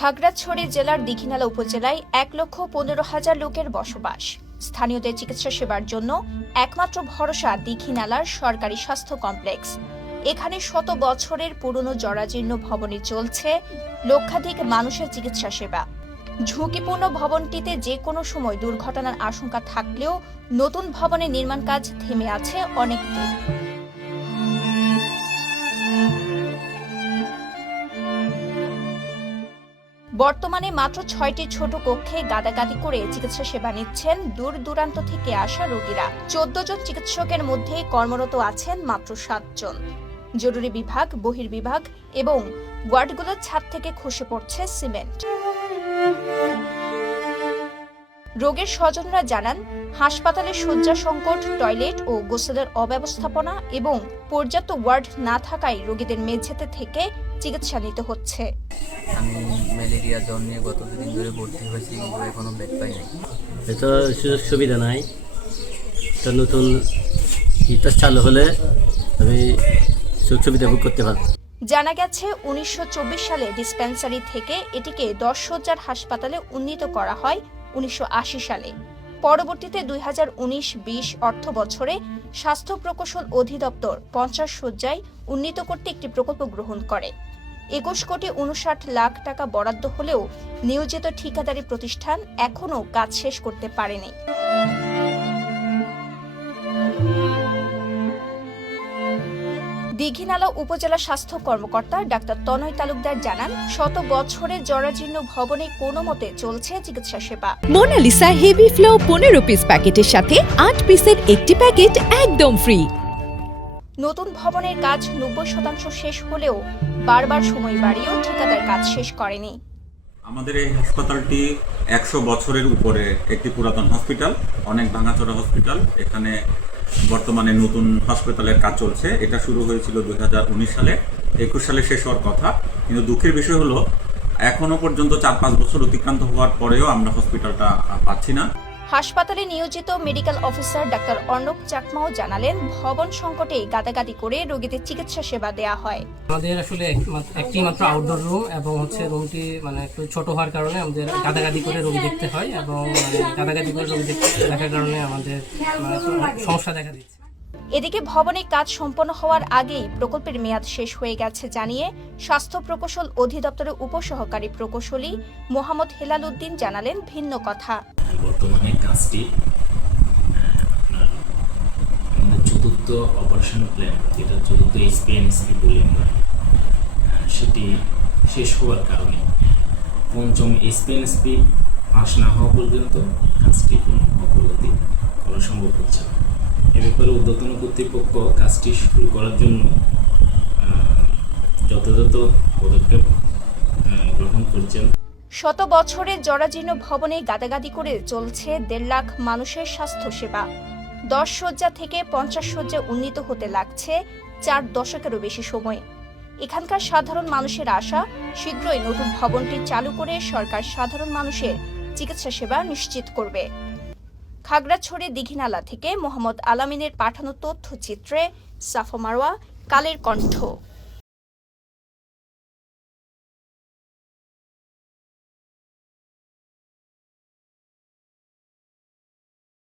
খাগড়াছড়ি জেলার দীঘিনালা উপজেলায় ১,১৫,০০০ লোকের বসবাস। স্থানীয়দের চিকিৎসা সেবার জন্য একমাত্র ভরসা দীঘিনালার সরকারি স্বাস্থ্য কমপ্লেক্স। এখানে শত বছরের পুরনো জরাজীর্ণ ভবনে চলছে লক্ষাধিক মানুষের চিকিৎসা সেবা। ঝুঁকিপূর্ণ ভবনটিতে যে কোনো সময় দুর্ঘটনার আশঙ্কা থাকলেও নতুন ভবনের নির্মাণ কাজ থেমে আছে অনেকদিন। বর্তমানে মাত্র ৬টি ছোট কক্ষে গাদাগাদি করে চিকিৎসা সেবা নিচ্ছেন দূর দূরান্ত থেকে আসা রোগীরা। ১৪ জন চিকিৎসকের মধ্যে কর্মরত আছেন মাত্র ৭ জন। জরুরি বিভাগ, বহির্বিভাগ এবং ওয়ার্ডগুলোর ছাদ থেকে খসে পড়ছে সিমেন্ট। রোগীর স্বজনরা জানান, হাসপাতালে শয্যা সংকট, টয়লেট ও গোসলের অব্যবস্থাপনা এবং পর্যাপ্ত ওয়ার্ড না থাকায় রোগীদের মেঝেতে থেকে চিকিৎসা নিতে হচ্ছে। আমি ম্যালেরিয়া জ্বর নিয়ে গত 2 দিন ধরে ভর্তি হয়েছি, কিন্তু এখনো বেড পাই নাই। এটা সুযোগ সুবিধা নাই। এটা নতুন ইটা চালু হলে আমি সুযোগ সুবিধা ভোগ করতে পারব। জানা গেছে ১৯২৪ সালে ডিসপেন্সারি থেকে এটিকে ১০ শয্যার হাসপাতালে উন্নীত করা হয় ১৯৮০ সালে। পরবর্তীতে ২০১৯-২০ অর্থ বছরে স্বাস্থ্য প্রকৌশল অধিদপ্তর ৫০ শয্যায় উন্নীত করতে একটি প্রকল্প গ্রহণ করে। ২১,৫৯,০০,০০০ টাকা বরাদ্দ হলেও নিয়োজিত ঠিকাদারি প্রতিষ্ঠান এখনও কাজ শেষ করতে পারেনি। দীঘিনালা উপজেলা স্বাস্থ্য কর্মকর্তা ডাক্তার তনয় তালুকদার জানান, শত বছরের জরাজীর্ণ ভবনে কোনো মতে চলছে চিকিৎসা সেবা। মোনালিসা হেভি ফ্লো 15 পিস প্যাকেটের সাথে 8 পিসের একটি প্যাকেট একদম ফ্রি। নতুন ভবনের কাজ ৯০% শেষ হলেও বারবার সময় বাড়িয়েও ঠিকাদার কাজ শেষ করেনি। আমাদের এই হাসপাতালটি ১০০ বছরের উপরে একটি পুরাতন হসপিটাল, অনেক ভাঙাচোরা হসপিটাল। এখানে বর্তমানে নতুন হাসপাতালের কাজ চলছে। এটা শুরু হয়েছিল ২০১৯ সালে, ২১ সালে শেষ হওয়ার কথা। কিন্তু দুঃখের বিষয় হলো এখনো পর্যন্ত ৪-৫ বছর অতিক্রান্ত হওয়ার পরেও আমরা হসপিটালটা পাচ্ছি না। হাসপাতালে নিয়োজিত মেডিকেল অফিসার ডাক্তার অর্ণব চাকমাও জানালেন, ভবন সংকটে গাদাগাদি করে রোগীদের চিকিৎসা সেবা দেয়া হয়। আমাদের আসলে একটি মাত্র আউটডোর রুম এবং রুমটি একটু ছোট হওয়ার কারণে আমাদের গাদাগাদি করে রোগী দেখতে হয় এবং গাদাগাদি করে রোগী দেখার কারণে আমাদের সমস্যা দেখা দিচ্ছে। এদিকে ভবনের কাজ সম্পন্ন হওয়ার আগেই প্রকল্পের মেয়াদ শেষ হয়ে গেছে জানিয়ে স্বাস্থ্য প্রকৌশল অধিদপ্তরের উপসহকারী প্রকৌশলী মোহাম্মদ হেলাল উদ্দিন জানালেন ভিন্ন কথা। বর্তমানে কাজটি আমাদের চতুর্থ অপারেশন প্ল্যান, যেটা চতুর্থ এসপিএনএসপি বলি আমরা, সেটি শেষ হওয়ার কারণে পঞ্চম এসপিএনএসপি পাস না হওয়া পর্যন্ত কাজটি কোনো অগ্রগতি করা সম্ভব হচ্ছে না। এ ব্যাপারে ঊর্ধ্বতন কর্তৃপক্ষ কাজটি শুরু করার জন্য যথাযথ পদক্ষেপ গ্রহণ করছেন। শত বছরের জরাজীর্ণ ভবনে গাদাগাদি করে চলছে ১.৫ লাখ মানুষের স্বাস্থ্য সেবা। ১০ শয্যা থেকে ৫০ শয্যা উন্নীত হতে লাগছে ৪ দশকেরও বেশি সময়। এখানকার সাধারণ মানুষের আশা, শীঘ্রই নতুন ভবনটি চালু করে সরকার সাধারণ মানুষের চিকিৎসা সেবা নিশ্চিত করবে। খাগড়াছড়ি দীঘিনালা থেকে মোহাম্মদ আলামিনের পাঠানো তথ্যচিত্রে সাফা মারওয়া, কালের কণ্ঠ।